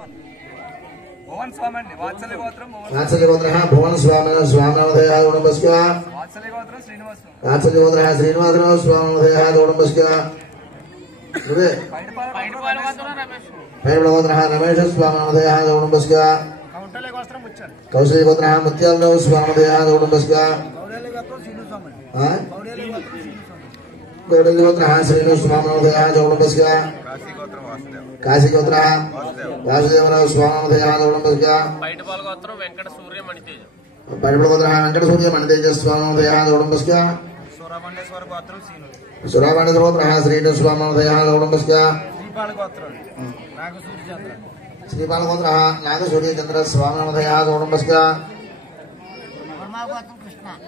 भुवन स्वामी वात्सल्य गोत्रम भुवन स्वामी स्वामिनोदय गुणपस्क वात्सल्य गोत्रम श्रीनिवास वात्सल्य गोत्र श्रीनिवासराव स्वामिनोदय गुणपस्क पैरवल गोत्र रमेश स्वामिनोदय गुणपस्क कौशल्य गोत्र मुत्यालराव स्वामिनोदय गुणपस्क गौडल्य गोत्र श्रीनु स्वामिनोदय गुणपस्क काशी गोत्र वासुदेवराव स्वामिनोदय गुणपस्क पैटपाल गोत्र वेंकट सूर्य मणितेज पैरवल गोत्र वेंकट सूर्य मणितेज स्वामिनोदय गुणपस्क सुरामंडेश्वर गोत्रम सीनु सुरामंडेश्वर गोत्र श्रीनु स्वामिनोदय गुणपस्क श्रीपाल गोत्र नागसूर्य चंद्र स्वामिनोदय गुणपस्क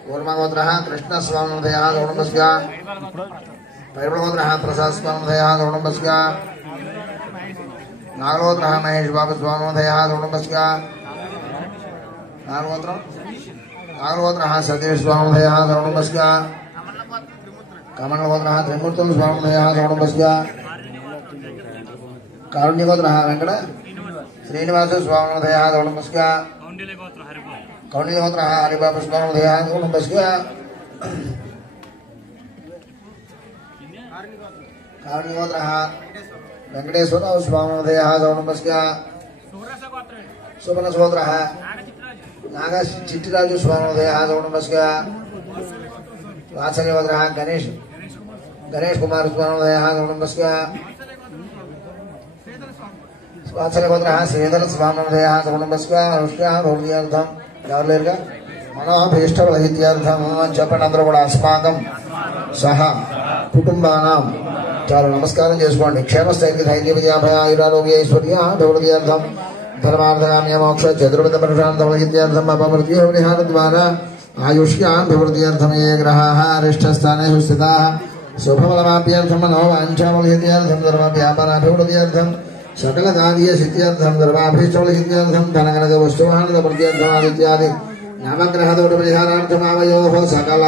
वर्मा गोत्र कृष्ण स्वामिनोदय गुणपस्क पैरवल गोत्र प्रसाद स्वामिनोदय गुणपस्क नागोत्र महेश बाबू स्वामिनोदय गुणपस्क नागोत्र सतीश स्वामिनोदय गुणपस्क कमल गोत्र त्रिमूर्ति स्वामिनोदय गुणपस्क कारुण्य गोत्र वेंकट श्रीनिवास स्वामिनोदय गुणपस्क कौंडिल्य गोत्र हरिबाबू स्वामिनोदय गुणपस्क कारुण्य गोत्र वेंकटेश्वर स्वामिनोदय गुणपस्क सुबर्णस गोत्र नाग चिट्टिराजु स्वामिनोदय गुणपस्क वात्सल्य गोत्र गणेश कुमार स्वामिनोदय गुणपस्क वात्सल्य गोत्र श्रीधर स्वामिनोदय गुणपस्क भौर्यार्थम मनोभीष्टफलहित्यार्थम చెప్పండి కూడా अस्माकं सह कुटुंबानां चालू नमस्कार చేసుకోండి క్షేమస్థైర్య ధైర్య విజయాభయ ఆయురారోగ్య ఐశ్వర్య అభివృద్ధ్యర్థం ధర్మార్థకామ్య మోక్ష చతుర్విధ పురుషార్థఫలహిత్యార్థం అపమృత్యు పరిహార ద్వారా ఆయుష్యాభివృద్ధ్యర్థం ఏ గ్రహాः అరిష్టస్థానేషు స్థితాः శుభఫలమాప్యర్థం మనోవాంఛాఫలహిత్యార్థం ధర్మవ్యాపారాభివృద్ధ్యర్థం सकल कार्य सिद्ध्यर्थम धर्माभीष्टफलसिद्ध्यर्थम धनकनक वस्तुवाहन प्रत्यर्थम इत्यादि नवग्रह दोष परिहारार्थम आवयोः सकल